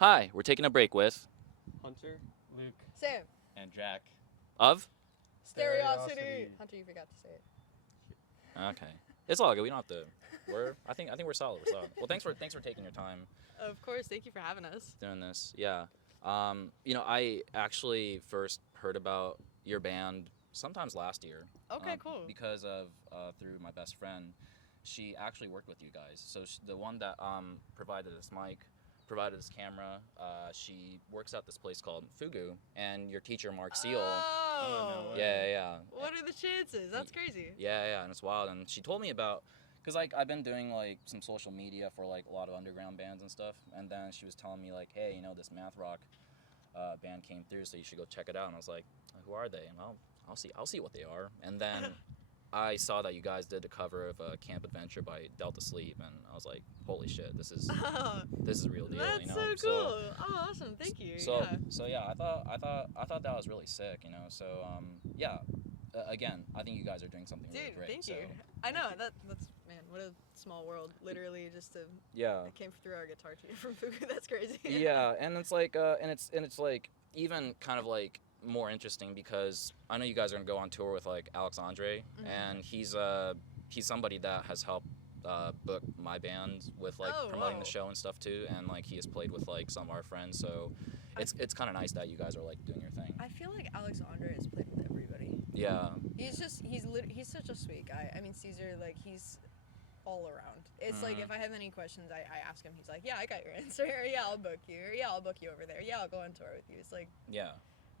Hi, we're taking a break with Hunter, Luke, Sam. and Jack. of. Stereosity. Hunter, you forgot to say it. Okay, it's all good. We don't have to. I think we're solid. We're solid. Well, thanks for taking your time Of course. Thank you for having us. doing this. Yeah. I actually first heard about your band sometimes last year. Okay, cool. Because of through my best friend, she actually worked with you guys. So the one that provided this mic, provided this camera. She works at this place called Fugu, and your teacher Mark Seal. Oh. no way. Yeah. What are the chances? That's crazy. Yeah, and it's wild. And she told me about, cause like I've been doing like some social media for like a lot of underground bands and stuff, and then she was telling me like, hey, this math rock band came through, so you should go check it out. And I was like, who are they? And I'll see what they are. And then I saw that you guys did a cover of Camp Adventure by Delta Sleep, and I was like, holy shit, this is a real deal. That's so cool. Oh, awesome. Thank you. So yeah, I thought that was really sick. So yeah. Again, I think you guys are doing something really Dude, great. thank so. you. I know that's man, what a small world. Literally, just to Yeah. I came through our guitar team from Fugu. That's crazy. Yeah, and it's like, it's like even kind of like more interesting because I know you guys are gonna go on tour with like Alexandre, and he's somebody that has helped book my band with like promoting the show and stuff too, and like he has played with like some of our friends, so it's kind of nice that you guys are like doing your thing. I feel like Alexandre has played with everybody. Yeah. He's such a sweet guy. I mean, Caesar, like, he's all around. It's like, if I have any questions, I ask him. He's like, yeah, I got your answer. Or, yeah, I'll book you. Or, yeah, I'll book you over there. Yeah, I'll go on tour with you. It's like, yeah,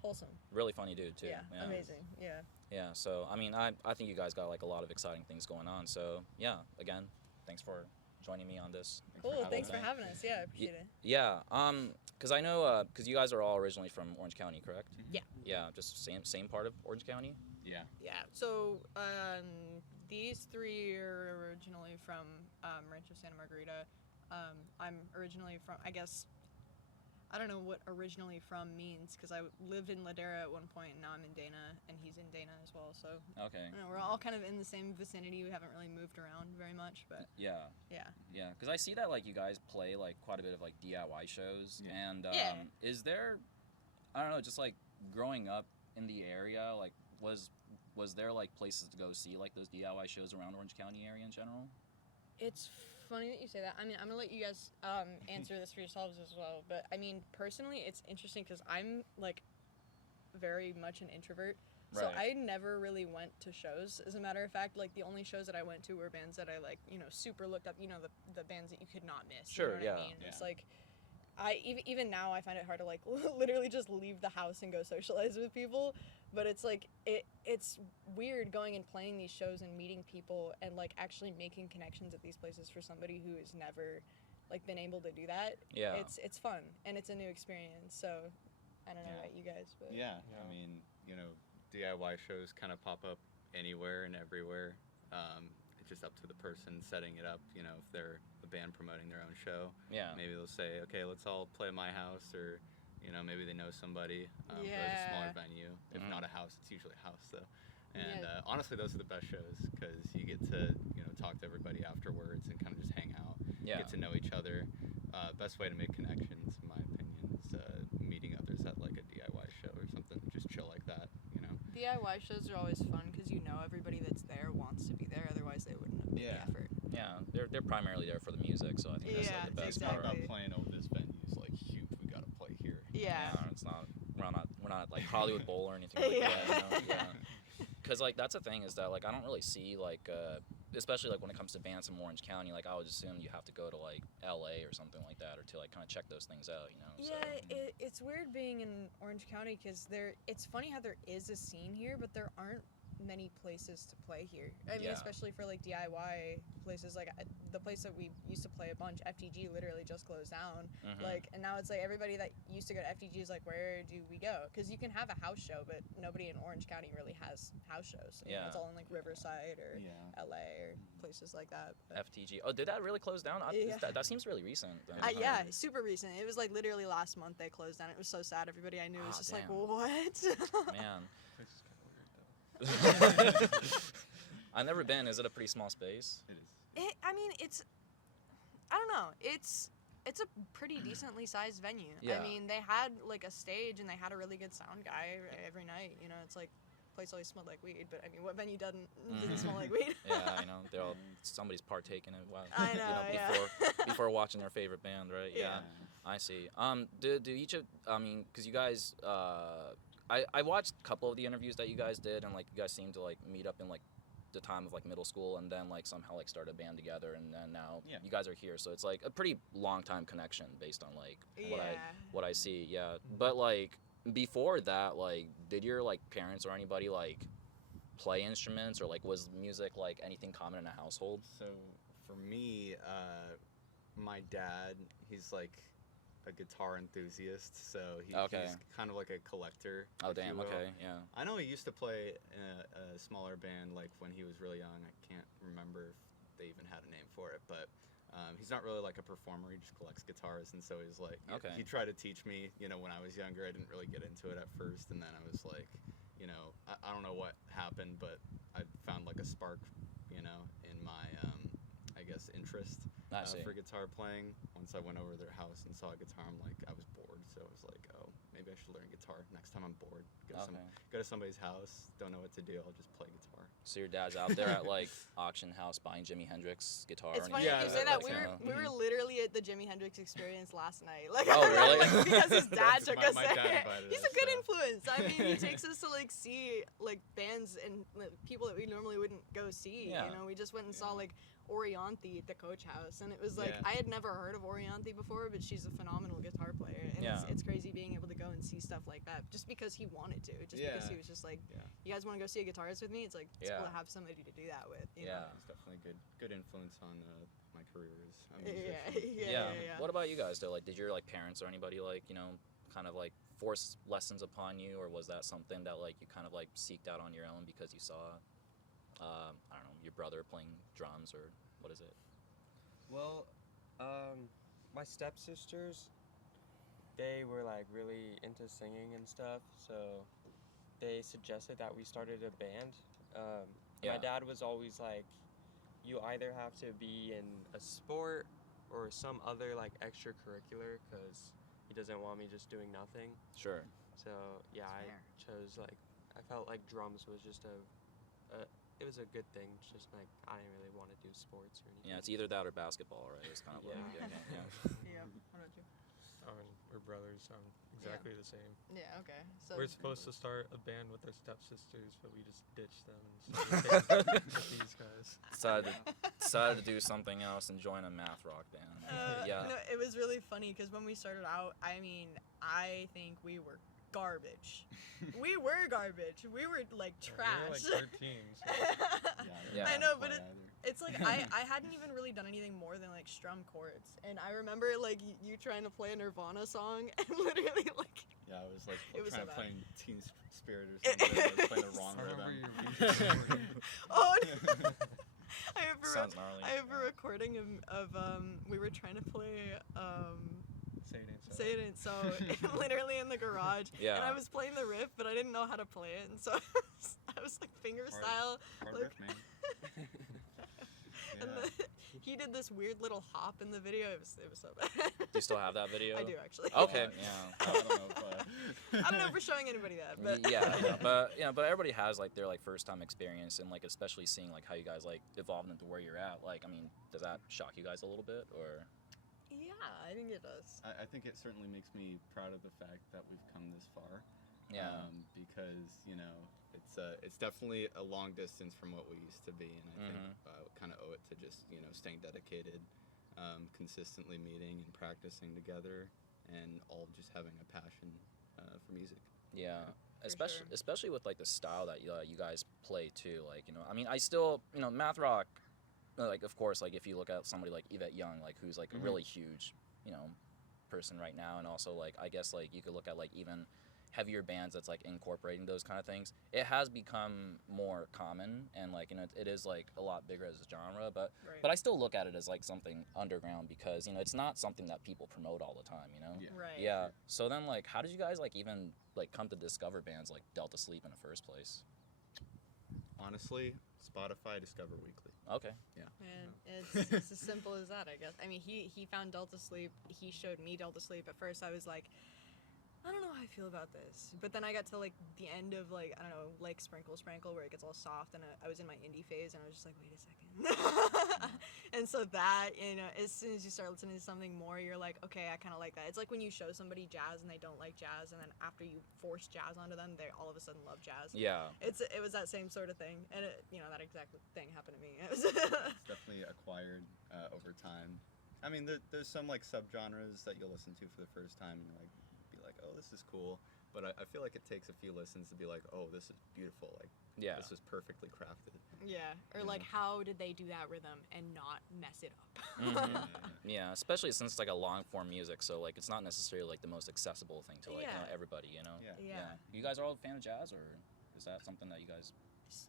wholesome. really funny dude too. Yeah, amazing. Yeah. Yeah, so I mean, I think you guys got like a lot of exciting things going on. So yeah, again, thanks for joining me on this. Thanks for having us. Yeah, I appreciate it. Yeah, cause I know, cause you guys are all originally from Orange County, correct? Yeah. Yeah, just same part of Orange County. Yeah. Yeah. So these three are originally from Rancho Santa Margarita. I'm originally from, I guess, I don't know what originally from means, because I lived in Ladera at one point, and now I'm in Dana, and he's in Dana as well. So Okay. We're all kind of in the same vicinity. We haven't really moved around very much, but Yeah. yeah. Cause I see that like you guys play like quite a bit of like DIY shows, and is there, I don't know, just like growing up in the area, like was there like places to go see like those DIY shows around Orange County area in general? It's funny that you say that. I mean, I'm gonna let you guys answer this for yourselves as well. But I mean, personally, it's interesting because I'm like very much an introvert. So Right. I never really went to shows. As a matter of fact, like the only shows that I went to were bands that I like, super looked up. The bands that you could not miss. Sure, You know what I yeah. mean? Yeah. It's like even now I find it hard to like literally just leave the house and go socialize with people. But it's like it's weird going and playing these shows and meeting people and like actually making connections at these places for somebody who has never like been able to do that. Yeah. It's fun and it's a new experience. So I don't know about you guys, but Yeah. I mean, DIY shows kind of pop up anywhere and everywhere. It's just up to the person setting it up. If they're a band promoting their own show, Yeah. maybe they'll say, okay, let's all play at my house, or maybe they know somebody. Or it's a smaller venue. If not a house, it's usually a house though. And honestly, those are the best shows because you get to talk to everybody afterwards and kind of just hang out, Yeah. get to know each other. Best way to make connections, in my opinion, is meeting others at like a DIY show or something. Just chill like that. DIY shows are always fun because everybody that's there wants to be there. Otherwise, they wouldn't have made the effort. Yeah, they're primarily there for the music, so I think that's like the best exactly. part. About playing over this venue is like huge. We gotta play here. Yeah. It's not. We're not like Hollywood Bowl or anything like that. Yeah. Because like that's the thing is that like I don't really see like especially like when it comes to bands in Orange County, like I would assume you have to go to like LA or something like that, or to like kind of check those things out, Yeah, it's weird being in Orange County because it's funny how there is a scene here, but there aren't many places to play here. I mean, especially for like DIY places, like the place that we used to play a bunch, FTG, literally just closed down. Like, and now it's like everybody that used to go to FTG is like, where do we go? Because you can have a house show, but nobody in Orange County really has house shows. It's all in like Riverside or LA or places like that. But. FTG. Oh, did that really close down? That seems really recent. Yeah, super recent. It was like literally last month they closed down. It was so sad. Everybody I knew was just like, what? Man. I've never been. Is it a pretty small space? It is. I mean, I don't know. it's a pretty decently sized venue. Yeah. I mean, they had like a stage and they had a really good sound guy every night. You know, it's like place always smelled like weed, but I mean, what venue didn't smell like weed? Yeah, I know. They're all somebody's partaking in it. I know, before watching their favorite band, right? Yeah. I see. Do each of because you guys I watched a couple of the interviews that you guys did, and like you guys seemed to like meet up in like the time of like middle school, and then like somehow like start a band together, and then now you guys are here, so it's like a pretty long time connection based on like what I see. Yeah, but like before that, like did your like parents or anybody like play instruments, or like was music like anything common in a household? So for me, my dad, he's like a guitar enthusiast, so he's kind of like a collector. Oh damn, okay, yeah. I know he used to play in a smaller band like when he was really young. I can't remember if they even had a name for it, but he's not really like a performer. He just collects guitars, and so he's like, he tried to teach me, you know, when I was younger. I didn't really get into it at first, and then I was like, you know, I don't know what happened, but I found like a spark, you know, in my, I guess, interest for guitar playing. Once I went over to their house and saw a guitar, I was bored, so I was like, oh, maybe I should learn guitar. Next time I'm bored, go to somebody's house, don't know what to do, I'll just play guitar. So your dad's out there at like auction house buying Jimi Hendrix guitar. It's funny you say that. We were literally at the Jimi Hendrix experience last night. Like, oh really? Like, because his dad took us my there. Dad He's a good influence. I mean, he takes us to like see like bands and like, people that we normally wouldn't go see. Yeah. You know, we just went and saw like Orianthi at the Coach House, and it was like I had never heard of Orianthi before, but she's a phenomenal guitar player, and it's crazy being able to go and see stuff like that just because he wanted to, because he was just like, you guys want to go see a guitarist with me? It's like it's cool to have somebody to do that with. You know? It's definitely good influence on my career as a musician. Yeah. What about you guys though? Like, did your like parents or anybody like, you know, kind of like force lessons upon you, or was that something that like you kind of like seeked out on your own because you saw I don't know, your brother playing drums, or what is it? Well, my stepsisters, they were like really into singing and stuff, so they suggested that we started a band. My dad was always like, you either have to be in a sport or some other like extracurricular, because he doesn't want me just doing nothing. Sure. So yeah, I chose like, I felt like drums was just it was a good thing. It's just like I didn't really want to do sports or anything. Yeah, it's either that or basketball, right? It's kind of like Yeah. How about you? We're brothers. Exactly the same. Yeah. Okay. So we're supposed to start a band with our stepsisters, but we just ditched them and started with these guys. Decided to do something else and join a math rock band. No, it was really funny because when we started out, I mean, I think we were garbage. We were garbage. We were like trash. We were like 13. So. I know, but it's like I hadn't even really done anything more than like strum chords, and I remember like you trying to play a Nirvana song and literally like I was like trying to play Teen Spirit or something, like playing the wrong rhythm. Oh no. I have a recording of we were trying to play Say It Ain't So literally in the garage, and I was playing the riff, but I didn't know how to play it, and so I was like finger style. Hard like, riff, man. And he did this weird little hop in the video. It was so bad. Do you still have that video? I do actually. Okay. I don't know I don't know if we're showing anybody that, but but everybody has like their like first time experience, and like especially seeing like how you guys like evolved into where you're at. Like, I mean, does that shock you guys a little bit, or? Yeah, I think it does. I think it certainly makes me proud of the fact that we've come this far. Yeah. Because, you know, it's definitely a long distance from what we used to be, and I think I kind of owe it to just, you know, staying dedicated, consistently meeting and practicing together, and all just having a passion for music. Yeah. Especially with like the style that you guys play too. Like, you know, I mean, I still, you know, math rock. Like, of course, like if you look at somebody like Yvette Young, like who's like a really huge, you know, person right now, and also like I guess like you could look at like even heavier bands that's like incorporating those kind of things. It has become more common, and like, you know, it is like a lot bigger as a genre, but I still look at it as like something underground, because, you know, it's not something that people promote all the time, you know. Right. So then like, how did you guys like even like come to discover bands like Delta Sleep in the first place? Honestly, Spotify Discover Weekly. Okay. And it's as simple as that, I guess. I mean, he found Delta Sleep. He showed me Delta Sleep. At first, I was like, I don't know how I feel about this. But then I got to, like, the end of, like, I don't know, like Sprinkle, where it gets all soft, and I was in my indie phase, and I was just like, wait a second. And so that, you know, as soon as you start listening to something more, you're like, okay, I kind of like that. It's like when you show somebody jazz and they don't like jazz, and then after you force jazz onto them, they all of a sudden love jazz. Yeah. It was that same sort of thing, and you know, that exact thing happened to me. It's definitely acquired over time. I mean, there's some like subgenres that you'll listen to for the first time and you're like, be like, oh, this is cool. But I feel like it takes a few listens to be like, oh, this is beautiful. Like, this is perfectly crafted. Yeah, or like, how did they do that rhythm and not mess it up? Yeah, especially since it's like a long form music, so like it's not necessarily like the most accessible thing to like you know, everybody, you know. Yeah. You guys are all a fan of jazz, or is that something that you guys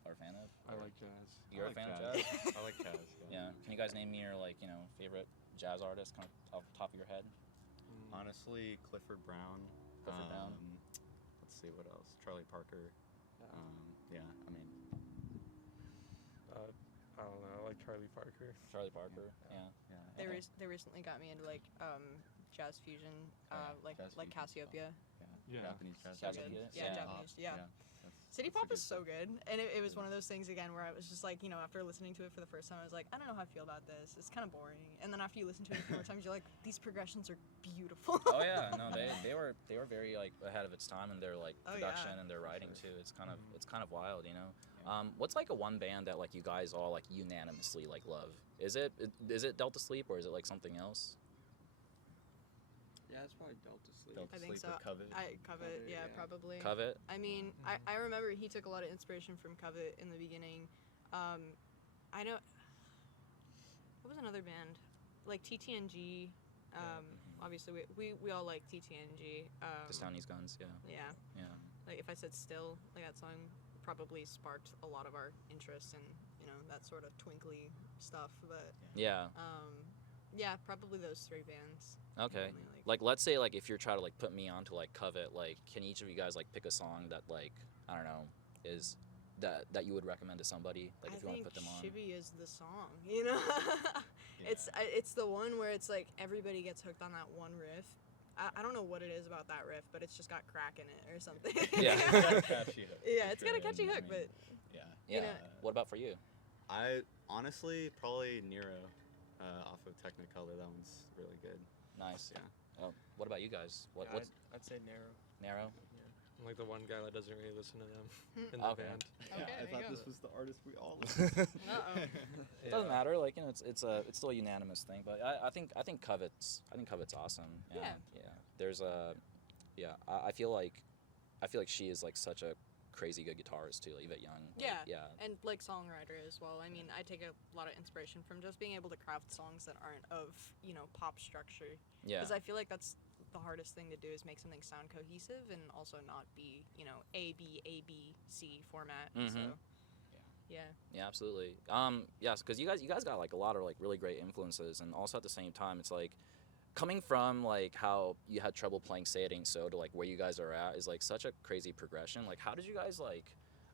are a fan of? I like jazz. You're a fan of jazz? I like jazz. Yeah. Can you guys name me your like, you know, favorite jazz artist kind of off the top of your head? Honestly, Clifford Brown. Clifford Brown. Let's see what else. Charlie Parker. Yeah. I mean. I don't know. I like Charlie Parker. Charlie Parker. Yeah. They recently got me into like jazz fusion, like Cassiopeia. Yeah. Japanese jazz. So good. Yeah, Japanese. Yeah. City Pop is so good, and it was one of those things again where I was just like, you know, after listening to it for the first time, I was like, I don't know how I feel about this. It's kind of boring. And then after you listen to it a few more times, you're like, these progressions are beautiful. Oh yeah, no, they were very like ahead of its time in their like production and their writing too. It's kind of wild, you know. What's like a one band that like you guys all like unanimously like love? Is it Delta Sleep, or is it like something else? Yeah, it's probably Delta Sleep. I think so. Covet. Covet, yeah, probably. Covet. I mean, I remember he took a lot of inspiration from Covet in the beginning. I know. What was another band? Like TTNG. Obviously, we all like TTNG. The Stownies Guns. Yeah. Yeah. Like if I said Still, like that song probably sparked a lot of our interest in, you know, that sort of twinkly stuff. But yeah. Yeah, probably those three bands. Okay. Mainly, like let's say like if you're trying to like put me onto like Covet, like can each of you guys like pick a song that like I don't know is that you would recommend to somebody, like if you want to put them on? I think Shibby is the song, you know. It's the one where it's like everybody gets hooked on that one riff. I don't know what it is about that riff, but it's just got crack in it or something. Yeah. It's got a catchy hook, but yeah. You know, what about for you? I honestly probably Nero off of Technicolor. That one's really good. Nice. Yeah. What about you guys? I'd say Narrow. Narrow? I'm like the one guy that doesn't really listen to them in the band. Okay, I thought there you this go. was the artist we all listened to. It doesn't matter. Like, you know, it's still a unanimous thing. But I think Covet's awesome. Yeah. There's I feel like she is like such a crazy good guitarist too, like Yvette Young. Yeah. And like songwriter as well. I mean, I take a lot of inspiration from just being able to craft songs that aren't of, you know, pop structure. Yeah. Because I feel like that's the hardest thing to do is make something sound cohesive and also not be, you know, A B C format. So yeah, absolutely. Yes, because you guys got like a lot of like really great influences, and also at the same time, it's like coming from like how you had trouble playing Say It Ain't So to like where you guys are at is like such a crazy progression. Like, how did you guys like?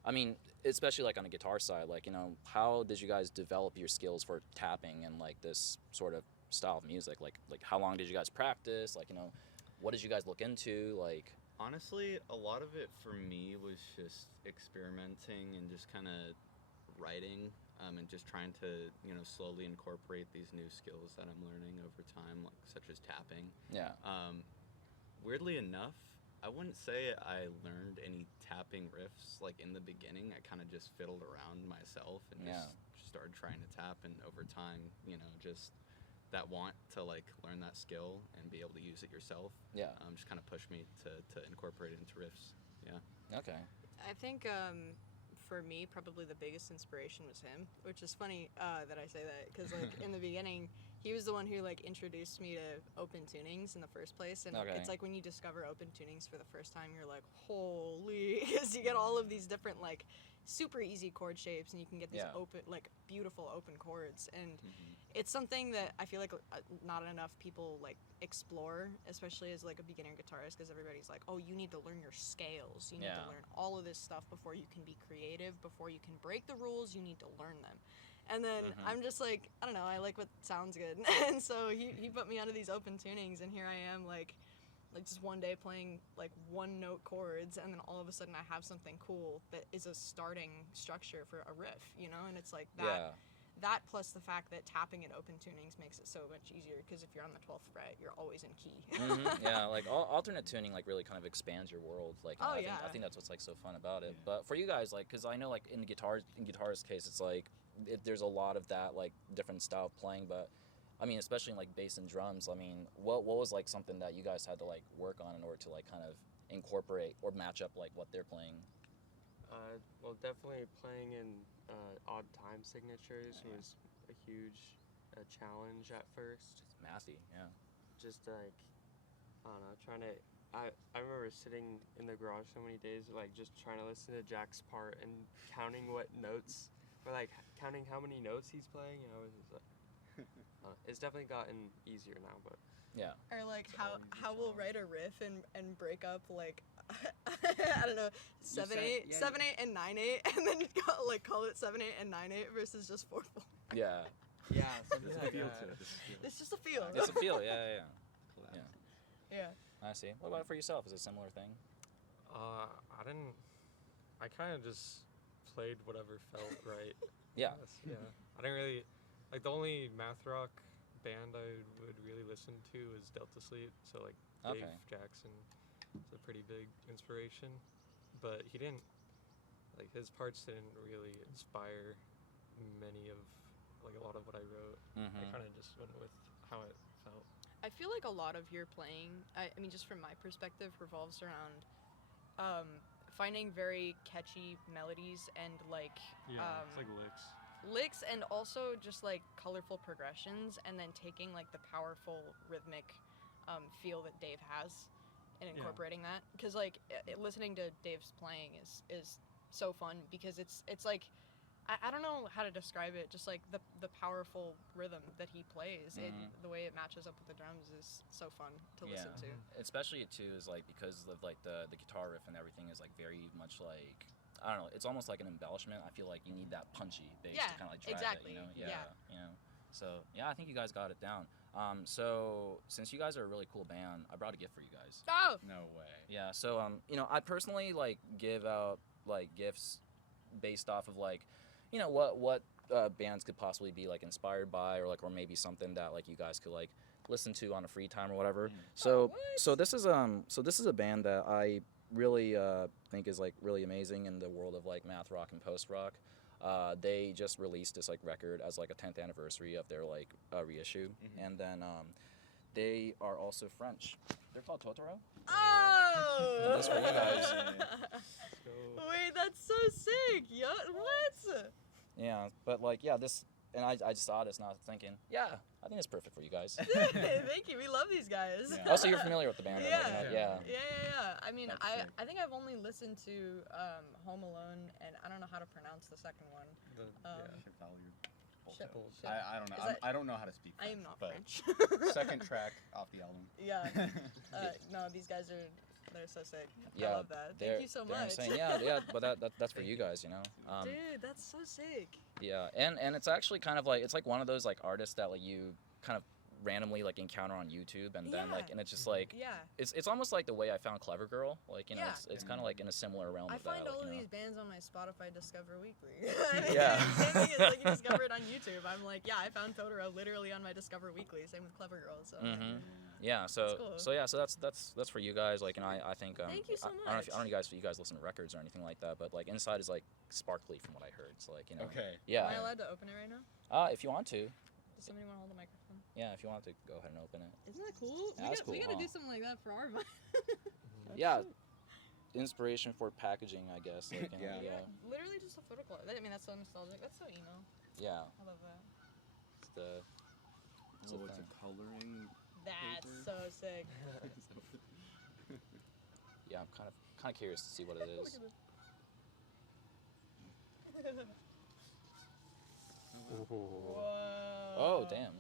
I mean, especially like on the guitar side, like, you know, how did you guys develop your skills for tapping and like this sort of style of music? Like how long did you guys practice? Like, you know, what did you guys look into? Like, honestly, a lot of it for me was just experimenting and just kind of writing and just trying to, you know, slowly incorporate these new skills that I'm learning over time, like such as tapping. Yeah. Weirdly enough, I wouldn't say I learned any tapping riffs like in the beginning. I kind of just fiddled around myself and just started trying to tap, and over time, you know, just that want to like learn that skill and be able to use it yourself. Yeah. Just kind of pushed me to incorporate it into riffs. Yeah. Okay. I think for me, probably the biggest inspiration was him, which is funny that I say that because like in the beginning, he was the one who like introduced me to open tunings in the first place, and it's like when you discover open tunings for the first time, you're like, holy, because you get all of these different like super easy chord shapes, and you can get these open, like beautiful open chords, and it's something that I feel like not enough people like explore, especially as like a beginner guitarist, because everybody's like, oh, you need to learn your scales, you need to learn all of this stuff before you can be creative, before you can break the rules, you need to learn them. And then Mhm. I'm just like, I don't know, I like what sounds good. And so he put me onto these open tunings, and here I am, like just one day playing like one note chords, and then all of a sudden I have something cool that is a starting structure for a riff, you know? And it's like that. That plus the fact that tapping in open tunings makes it so much easier, because if you're on the 12th fret, you're always in key. Yeah, like alternate tuning like really kind of expands your world. Like, you know, I think that's what's like so fun about it. But for you guys, like, because I know like in guitarist case, it's like there's a lot of that like different style of playing. But I mean, especially in like bass and drums. I mean, what was like something that you guys had to like work on in order to like kind of incorporate or match up like what they're playing? Well, definitely playing in odd time signatures was a huge challenge at first. It's massy, yeah. Just like, I don't know, trying to. I remember sitting in the garage so many days, like just trying to listen to Jack's part and counting what notes, or like counting how many notes he's playing. And I was just like, it's definitely gotten easier now, but. Yeah. Or like how we'll write a riff and break up like I don't know 7/8 and 9/8, and then call it 7/8 and 9/8 versus just 4/4. Yeah. Yeah, something something like like that. that. It's just a feel. It's a feel, yeah. Yeah. I see. What about for yourself? Is it a similar thing? I kind of just played whatever felt right. Yeah. Yeah. I didn't really, like, the only math rock band I would really listen to is Delta Sleep. So, like, Dave Jackson is a pretty big inspiration. But he didn't, like, his parts didn't really inspire many of, like, a lot of what I wrote. I kind of just went with how it felt. I feel like a lot of your playing, I mean, just from my perspective, revolves around finding very catchy melodies and like it's like licks, and also just like colorful progressions, and then taking like the powerful rhythmic feel that Dave has and incorporating that, because like listening to Dave's playing is so fun, because it's like I don't know how to describe it, just like the powerful rhythm that he plays, the way it matches up with the drums is so fun to listen to. Especially too is like because of like the guitar riff and everything is like very much like, I don't know, it's almost like an embellishment. I feel like you need that punchy bass to kind of like drive it, you know? You know. So yeah, I think you guys got it down. So since you guys are a really cool band, I brought a gift for you guys. Oh! No way. Yeah. So you know, I personally like give out like gifts based off of like, you know, what bands could possibly be like inspired by, or maybe something that like you guys could like listen to on a free time or whatever. So this is a band that I really think is like really amazing in the world of like math rock and post rock. They just released this like record as like a 10th anniversary of their like reissue, and then they are also French. They're called Totoro. Oh! That's for you guys. Wait, that's so sick! Yeah, what? Yeah, but like, this, and I just saw this and I was thinking, I think it's perfect for you guys. Thank you, we love these guys. Yeah. Also, you're familiar with the band, right? Yeah. I mean, I think I've only listened to Home Alone, and I don't know how to pronounce the second one. I don't know. I don't know how to speak French. I am not but French. Second track off the album. Yeah. No, these guys they're so sick. Yeah, I love that. Thank you so much. Insane. But that's for you guys, you know. Dude, that's so sick. Yeah, and it's actually kind of like, it's like one of those like artists that like you kind of randomly like encounter on YouTube, and then like, and it's just like, it's almost like the way I found Clever Girl, like, you know, it's kind of like in a similar realm I of that. find all like, of you know. these bands on my Spotify Discover Weekly. Yeah. Same thing as like you discover it on YouTube. I'm like, I found Totoro literally on my Discover Weekly. Same with Clever Girl. So. Yeah, so cool. so that's for you guys. Like, and I think thank you so much. I don't know if you guys listen to records or anything like that, but like Inside is like sparkly from what I heard. So like, you know. Okay. Yeah. Am I allowed to open it right now? If you want to. Does somebody want to hold the microphone? Yeah, if you want to go ahead and open it. Isn't that cool? Yeah, that's cool, we gotta huh? do something like that for our Yeah. Inspiration for packaging, I guess. Like, you know, Yeah. Literally just a photocard. I mean, that's so nostalgic. That's so emo. Yeah. I love that. It's the. It's a coloring. That's paper. so sick. Yeah, I'm kind of curious to see what it is. Whoa. Oh, damn.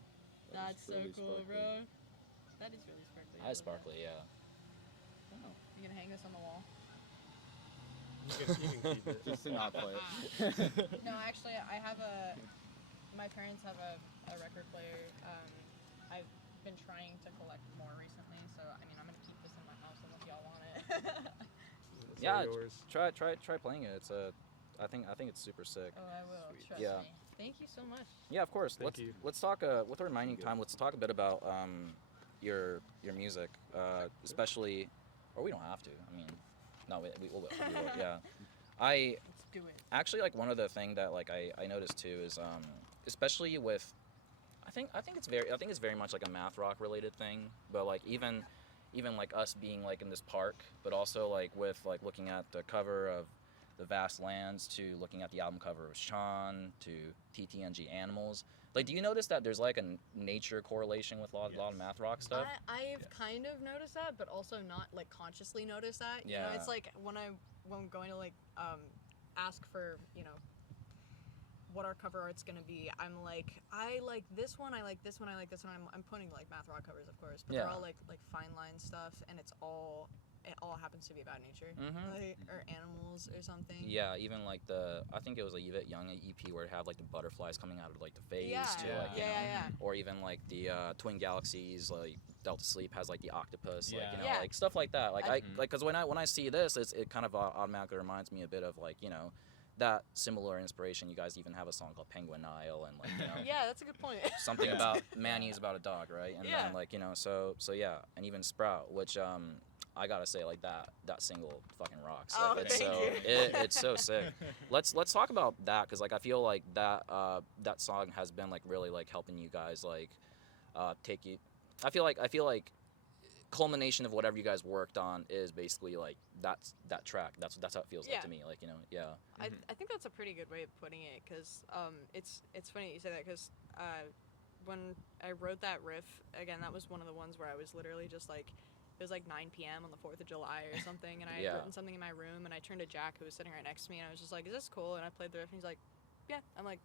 That's so really cool, sparkly. bro. That is really sparkly. That is sparkly, yeah. You gonna hang this on the wall? You can keep it. Just to not play it. No, actually, I have a my parents have a record player. I've been trying to collect more recently, so I mean, I'm gonna keep this in my house unless y'all want it. Yeah, try playing it. It's I think it's super sick. Oh, I will. Sweet. Trust Yeah. me. Thank you so much. Yeah, of course. Thank you. Let's talk with our remaining time. Let's talk a bit about your music, especially, or we don't have to. I mean, no, we will. Yeah, Let's do it. actually like one other thing that like I noticed too is especially with I think it's very much like a math rock related thing, but like even like us being like in this park, but also like with like looking at the cover of the Vast Lands to looking at the album cover of Sean to TTNG Animals. Like, do you notice that there's like a nature correlation with a lot of math rock stuff? I've kind of noticed that, but also not like consciously noticed that. You know, Yeah. it's like when I'm going to like ask for, you know, what our cover art's gonna be, I'm like, I like this one, I like this one, I like this one. I'm putting like math rock covers, of course, but they're all like fine line stuff, and it all happens to be about nature, like, or animals or something. Yeah, even like I think it was a Yvette Young EP where it had like the butterflies coming out of like the face Yeah. to like, you know, Yeah. or even like the Twin Galaxies, like Delta Sleep has like the octopus, like, you know, Yeah. like stuff like that. Like I- like because when I see this, it kind of automatically reminds me a bit of like, you know, that similar inspiration. You guys even have a song called Penguin Nile, and like, you know, Yeah, that's a good point. something about Manny is about a dog, right? And Yeah. then like, you know, so yeah, and even Sprout, which I gotta say, like that single fucking rocks. Oh, Like, it's thank so you. it's so sick. Let's talk about that, because like I feel like that song has been like really like helping you guys like take you. I feel like culmination of whatever you guys worked on is basically like that track. That's how it feels like Yeah. to me. Like, you know, yeah. I think that's a pretty good way of putting it, because it's funny you say that, because when I wrote that riff, again, that was one of the ones where I was literally just like, it was like 9 p.m. on the 4th of July or something, and I Yeah. had written something in my room, and I turned to Jack, who was sitting right next to me, and I was just like, is this cool? And I played the riff, and he's like, yeah. I'm like,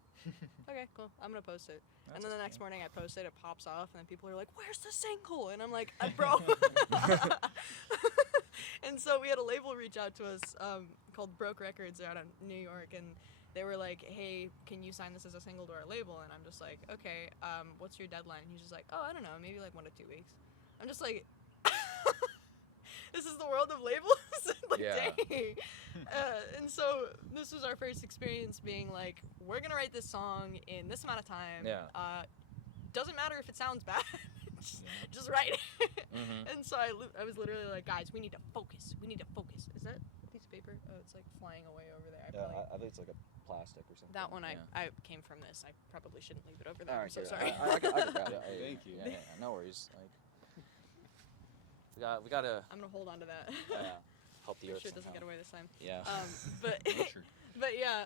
okay, cool, I'm gonna post it. And then the next morning I post it, it pops off, and then people are like, where's the single? And I'm like, bro. And so we had a label reach out to us called Broke Records out of New York, and they were like, hey, can you sign this as a single to our label? And I'm just like, okay, what's your deadline? And he's just like, oh, I don't know, maybe like 1 to 2 weeks. I'm just like, this is the world of labels? Like, Yeah. dang. And so this was our first experience being like, we're gonna write this song in this amount of time. Yeah. Doesn't matter if it sounds bad. just write it. Mhm. And so I was literally like, guys, we need to focus. We need to focus. Is that a piece of paper? Oh, it's like flying away over there. I think it's like a plastic or something. That one yeah. I came from this. I probably shouldn't leave it over there. All I'm right, so good. sorry. I can grab it. Thank you. Yeah, no worries. Like, we gotta I'm gonna hold on to that. help the Make earth. sure it doesn't somehow. get away this time. Yeah. But Nature. but yeah,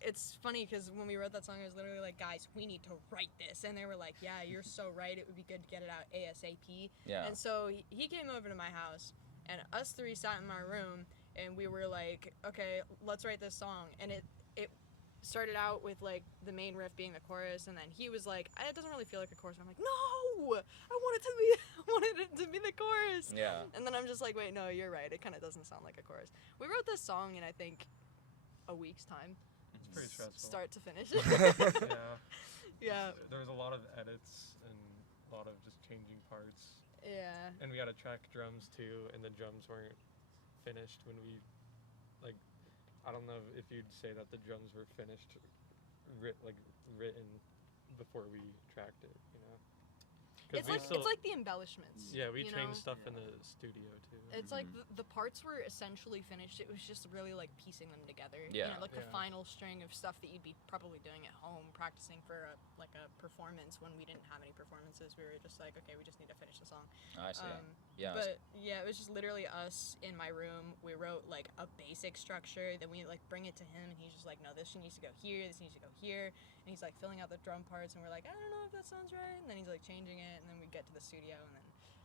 it's funny because when we wrote that song, I was literally like, guys, we need to write this, and they were like, yeah, you're so right. It would be good to get it out ASAP. Yeah. And so he came over to my house, and us three sat in my room, and we were like, okay, let's write this song. And it started out with like the main riff being the chorus, and then he was like, it doesn't really feel like a chorus. And I'm like, no, I wanted it to be the chorus. Yeah. And then I'm just like, wait, no, you're right. It kind of doesn't sound like a chorus. We wrote this song in, I think, a week's time. It's pretty stressful. Start to finish. Yeah. Yeah. There was a lot of edits and a lot of just changing parts. Yeah. And we had to track drums too, and the drums weren't finished when we, like, I don't know if you'd say that the drums were finished, written before we tracked it, you know? 'Cause It's we like still- it's like the embellishments. Yeah, we you changed know? stuff in the studio too. It's like the parts were essentially finished. It was just really like piecing them together. Yeah. You know, like the Yeah. final string of stuff that you'd be probably doing at home, practicing for a performance. When we didn't have any performances, we were just like, okay, we just need to finish the song. I see. Um, Yeah. But yeah, it was just literally us in my room. We wrote like a basic structure. Then we like bring it to him, and he's just like, no, this needs to go here. This needs to go here. And he's like filling out the drum parts, and we're like, I don't know if that sounds right. And then he's like changing it, and then we get to the studio, and then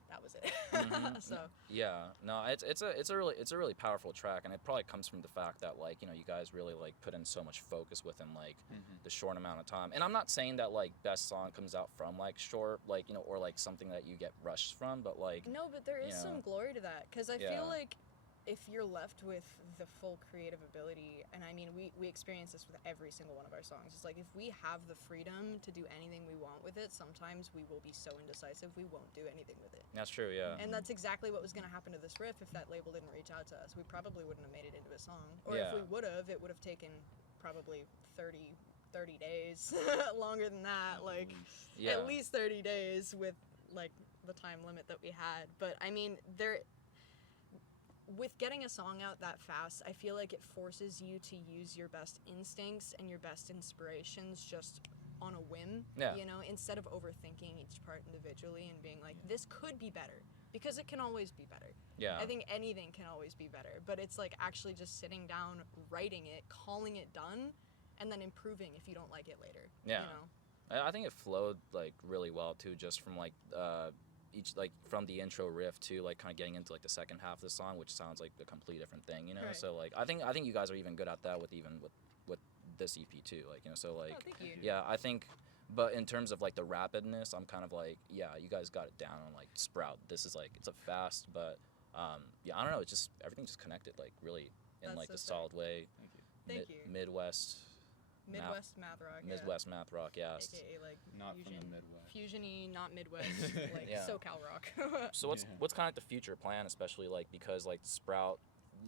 that was it. Mhm. So Yeah, no, it's a really powerful track, and it probably comes from the fact that like, you know, you guys really like put in so much focus within like the short amount of time. And I'm not saying that like best song comes out from like short, like, you know, or like something that you get rushed from, but like no, but there is you know. some glory to that, because I Yeah. feel like if you're left with the full creative ability, and I mean, we experience this with every single one of our songs. It's like, if we have the freedom to do anything we want with it, sometimes we will be so indecisive we won't do anything with it. That's true, yeah. And that's exactly what was going to happen to this riff if that label didn't reach out to us. We probably wouldn't have made it into a song. Or if we would have, it would have taken probably 30 days, longer than that, like at least 30 days with like the time limit that we had. But I mean, with getting a song out that fast, I feel like it forces you to use your best instincts and your best inspirations just on a whim, you know, instead of overthinking each part individually and being like, this could be better, because it can always be better. Yeah. I think anything can always be better, but it's like actually just sitting down, writing it, calling it done, and then improving if you don't like it later. Yeah. You know? I think it flowed like really well too, just from like from the intro riff to like kind of getting into like the second half of the song, which sounds like a complete different thing, you know. Right. So like I think you guys are even good at that with this EP too, like, you know. So like, thank you. yeah, I think. But in terms of like the rapidness, I'm kind of like, yeah, you guys got it down on like Sprout. This is like, it's a fast, but yeah, I don't know. It's just everything just connected like really in That's like so the sick. solid way. Thank you. Midwest math rock. Midwest math rock, yeah. AKA like Not fusion, from the Midwest. Fusion-y, not Midwest, like Yeah. SoCal rock. So what's kind of like the future plan, especially like because like Sprout,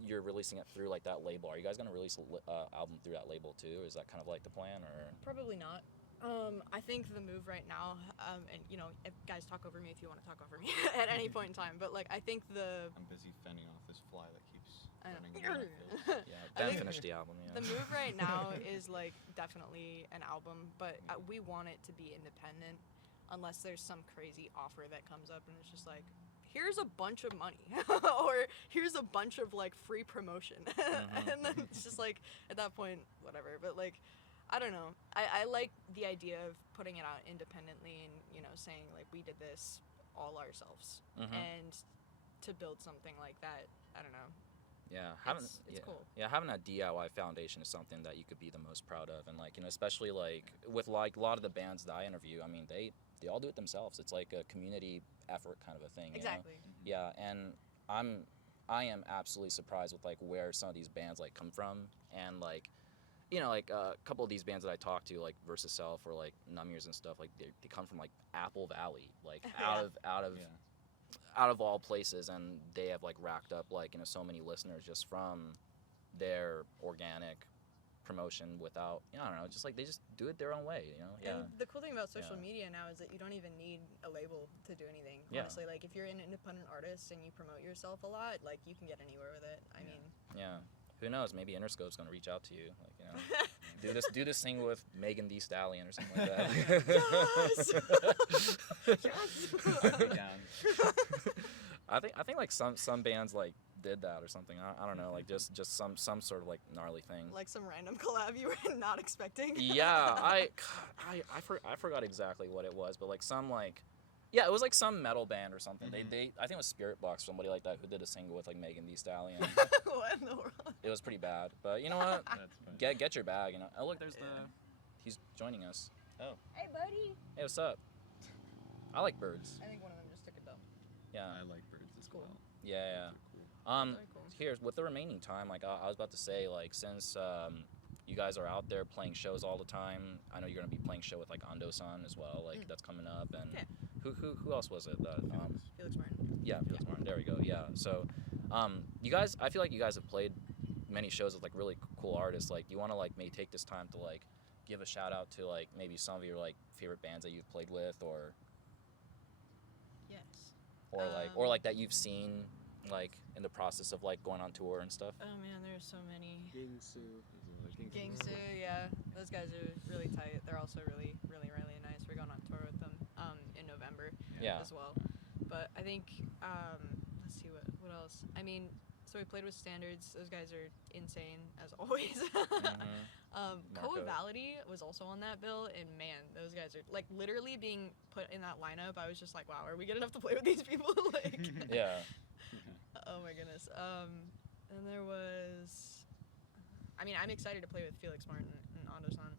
you're releasing it through like that label. Are you guys gonna release an album through that label too? Is that kind of like the plan, or? Probably not. I think the move right now, and you know, if guys talk over me if you want to talk over me at any point in time, but like I think I'm busy fending off this fly that keeps running I around my face. Yeah, I Ben think finished the album. Yeah. the move right now is like definitely an album, but we want it to be independent, unless there's some crazy offer that comes up and it's just like, here's a bunch of money, or here's a bunch of like free promotion, and then it's just like at that point, whatever. But like, I don't know. I like the idea of putting it out independently and, you know, saying like we did this all ourselves, and to build something like that, I don't know. Yeah, It's cool. Yeah, having that DIY foundation is something that you could be the most proud of, and like, you know, especially like with like a lot of the bands that I interview. I mean, they all do it themselves. It's like a community effort kind of a thing. Exactly. You know? Yeah, and I am absolutely surprised with like where some of these bands like come from, and like, you know, like a couple of these bands that I talk to, like Versus Self or like Numb Ears and stuff, like they come from like Apple Valley, like out of all places, and they have like racked up like, you know, so many listeners just from their organic promotion without, you know, I don't know, just like they just do it their own way, you know. Yeah. And the cool thing about social media now is that you don't even need a label to do anything. Yeah. Honestly, like if you're an independent artist and you promote yourself a lot, like you can get anywhere with it. I mean, yeah. Who knows? Maybe Interscope's gonna reach out to you, like, you know, do this thing with Megan Thee Stallion or something like that. I think like some bands like did that or something. I don't know, like just some sort of like gnarly thing. like some random collab you were not expecting. Yeah, I forgot exactly what it was, but like some like. Yeah, it was like some metal band or something. They I think it was Spirit Box, somebody like that, who did a single with like Megan Thee Stallion. What in the world? It was pretty bad, but you know what? That's Get your bag, you know. Oh look, there's he's joining us. Oh. Hey, buddy. Hey, what's up? I like birds. I think one of them just took a dump. Yeah. I like birds as Cool. well. Yeah. Very cool. Here's with the remaining time, like I was about to say, like since you guys are out there playing shows all the time, I know you're gonna be playing show with like Ando-san as well, like that's coming up, and Okay. who else was it that Felix Martin. yeah, Felix Martin. There we go. Yeah. So, you guys, I feel like you guys have played many shows with like really cool artists. Like, do you want to like maybe take this time to like give a shout out to like maybe some of your like favorite bands that you've played with, or Yes. or like that you've seen like in the process of like going on tour and stuff? Oh man, there's so many. Gingsu. Gangsta, yeah, those guys are really tight. They're also really nice. We're going on tour with them in November Yeah. as well. But I think let's see what else. I mean, so we played with Standards. Those guys are insane as always. Co-Validity was also on that bill, and man, those guys are like literally being put in that lineup. I was just like, wow, are we good enough to play with these people? Like, Yeah. oh my goodness. And there was, I mean, I'm excited to play with Felix Martin and Ando-san.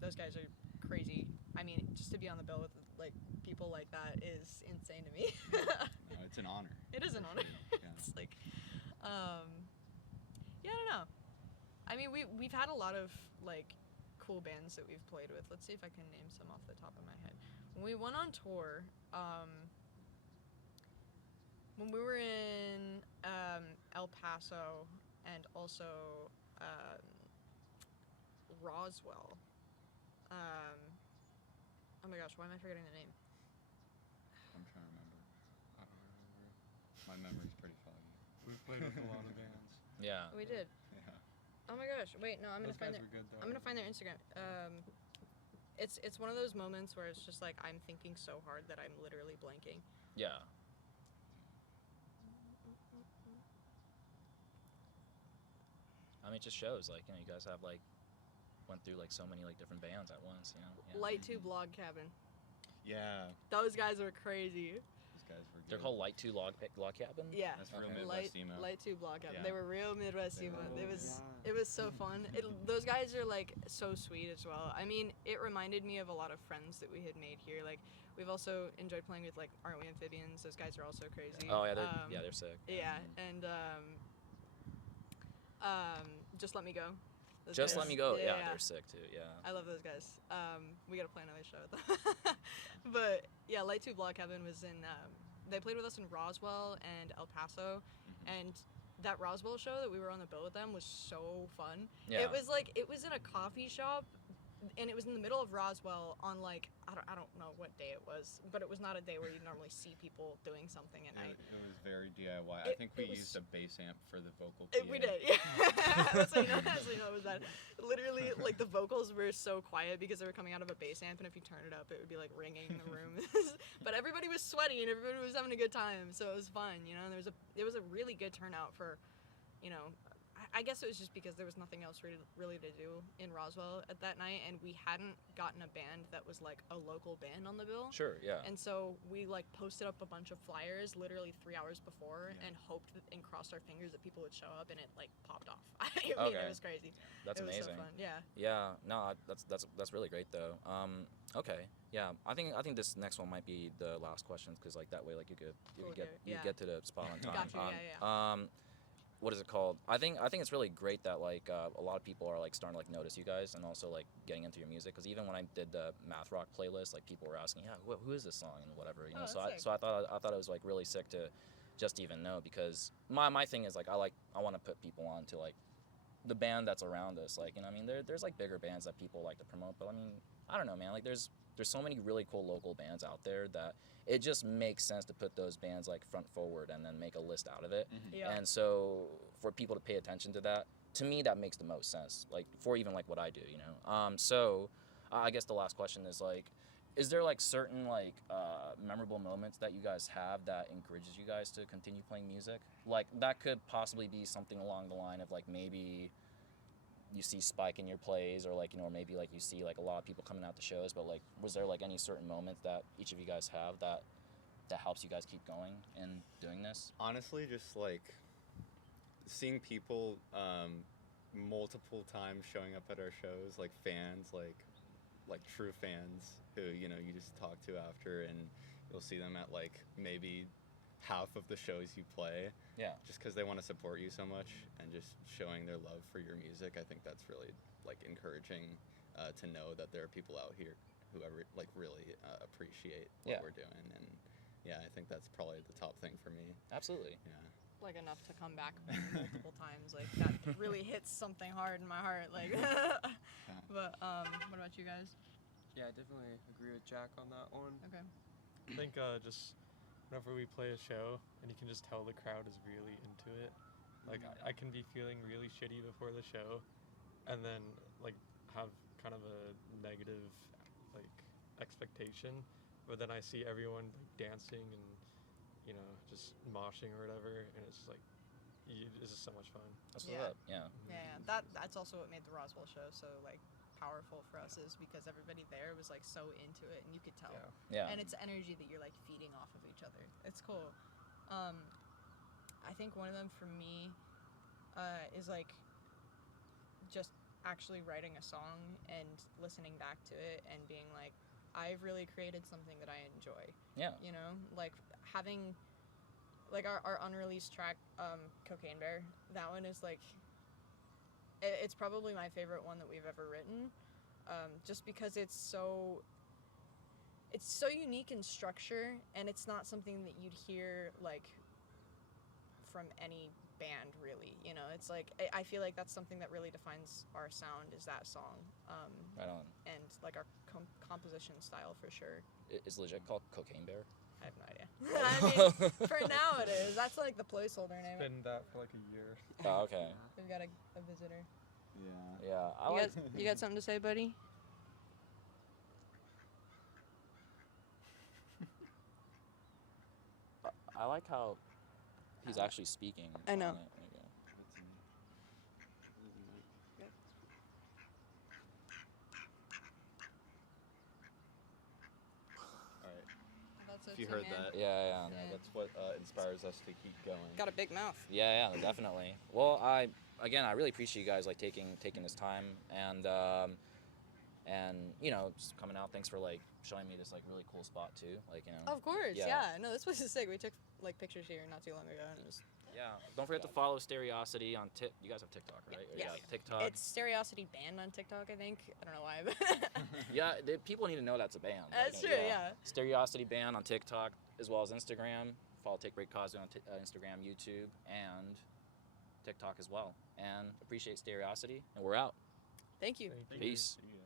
Those guys are crazy. I mean, just to be on the bill with like people like that is insane to me. No, it's an honor. It is an honor. Yeah. It's like, Yeah, I don't know. I mean, we've had a lot of like cool bands that we've played with. Let's see if I can name some off the top of my head. When we went on tour, when we were in El Paso and also Roswell. Oh my gosh, why am I forgetting the name? I'm trying to remember. I don't remember. My memory's pretty foggy. We've played with a lot of bands. Yeah. We did. Yeah. Oh my gosh! Wait, no, I'm gonna find Those guys their. were good, though. I'm gonna find their Instagram. It's one of those moments where it's just like I'm thinking so hard that I'm literally blanking. Yeah. I mean, it just shows like you guys have like went through like so many like different bands at once. Yeah. Light Tube Log Cabin. Yeah. Those guys were crazy. Those guys were good. They're called Light 2 Log Cabin. Yeah. That's real Okay. Midwest emo. Light Tube Log Cabin. Yeah. They were real Midwest They emo. were. It was so fun. Those guys are like so sweet as well. I mean, it reminded me of a lot of friends that we had made here. Like we've also enjoyed playing with like Aren't We Amphibians? Those guys are also crazy. Oh yeah, they're sick. Yeah, and Just Let Me Go. Those Just guys- Let Me Go. Yeah, they're sick too. Yeah. I love those guys. We gotta play another show with them. But yeah, Light Tube Log Cabin was in. They played with us in Roswell and El Paso, and that Roswell show that we were on the bill with them was so fun. Yeah. It was in a coffee shop, and it was in the middle of Roswell on like I don't know what day it was, but it was not a day where you normally see people doing something at night. It was very DIY. I It- think we it was- used a bass amp for the vocal PA. We did, yeah. That's how you know it was that. Literally, like the vocals were so quiet because they were coming out of a bass amp, and if you turn it up, it would be like ringing in the room. But everybody was sweaty and everybody was having a good time, so it was fun, you know. And there was a really good turnout for, you know. I guess it was just because there was nothing else really to do in Roswell at that night, and we hadn't gotten a band that was like a local band on the bill. Sure. Yeah. And so we like posted up a bunch of flyers literally 3 hours before Yeah. and hoped and crossed our fingers that people would show up, and it like popped off. I mean, Okay. it was crazy. That's it was amazing. so fun. Yeah. Yeah, no, that's really great though. Okay, yeah, I think this next one might be the last questions because like that way like you could Cool, get yeah. to the spot on time. Got you, yeah. What is it called? I think it's really great that like a lot of people are like starting to like notice you guys and also like getting into your music because even when I did the math rock playlist, like people were asking, yeah, who is this song and whatever, you know. Oh, So that's I thought it was like really sick to just even know because my thing is like I want to put people on to like the band that's around us, like, you know, I mean, there's like bigger bands that people like to promote, but I mean, I don't know, man, like there's so many really cool local bands out there that it just makes sense to put those bands like front forward and then make a list out of it. Yeah. And so for people to pay attention to that, to me that makes the most sense, like for even like what I do, you know. So I guess the last question is like, is there like certain like memorable moments that you guys have that encourages you guys to continue playing music? Like that could possibly be something along the line of like maybe you see Spike in your plays, or like, you know, or maybe like you see like a lot of people coming out to shows, but like was there like any certain moments that each of you guys have that helps you guys keep going and doing this? Honestly, just like seeing people multiple times showing up at our shows, like fans, like true fans who, you know, you just talk to after, and you'll see them at like maybe half of the shows you play. Yeah. Just because they want to support you so much and just showing their love for your music. I think that's really like encouraging to know that there are people out here who like really appreciate what Yeah. we're doing. And yeah, I think that's probably the top thing for me. Absolutely. Yeah. Like enough to come back multiple times. Like that really hits something hard in my heart. Like, but what about you guys? Yeah, I definitely agree with Jack on that one. Okay. I think just whenever we play a show and you can just tell the crowd is really into it. Like I can be feeling really shitty before the show and then like have kind of a negative like expectation, but then I see everyone like dancing and, you know, just moshing or whatever, and it's just like this is so much fun. That's Yeah. what's up. Yeah. Yeah, that's also what made the Roswell show so like powerful for us, is because everybody there was like so into it, and you could tell. Yeah. And it's energy that you're like feeding off of each other. It's cool. I think one of them for me is like just actually writing a song and listening back to it and being like, I've really created something that I enjoy. Yeah. You know, like having like our unreleased track, Cocaine Bear. That one is like, it's probably my favorite one that we've ever written, just because it's so unique in structure, and it's not something that you'd hear like from any band really. You know, it's like I feel like that's something that really defines our sound is that song. Right on. And like our composition style for sure. It's legit called Cocaine Bear. I have no idea. I mean, for now it is. That's like the placeholder name. It's been that for like a year. Oh, okay. We've got a visitor. Yeah. Yeah. You got something to say, buddy? I like how he's actually speaking. I know. on it. If you heard that, Yeah. that's what inspires us to keep going. Got a big mouth. Yeah, definitely. Well, I really appreciate you guys like taking this time and you know, just coming out. Thanks for like showing me this like really cool spot too. Like, you know. Of course, Yeah. yeah. No, this place is sick. We took like pictures here not too long ago, and it was. Yeah. Don't forget to follow Stereosity on You guys have TikTok, right? Yeah. TikTok. It's Stereosity Band on TikTok, I think. I don't know why, but. Yeah, people need to know that's a band. That's true, yeah. Stereosity Band on TikTok as well as Instagram. Follow TakeBreakKazu on Instagram, YouTube, and TikTok as well. And appreciate Stereosity, and we're out. Thank you. Thank you. Peace. Yeah.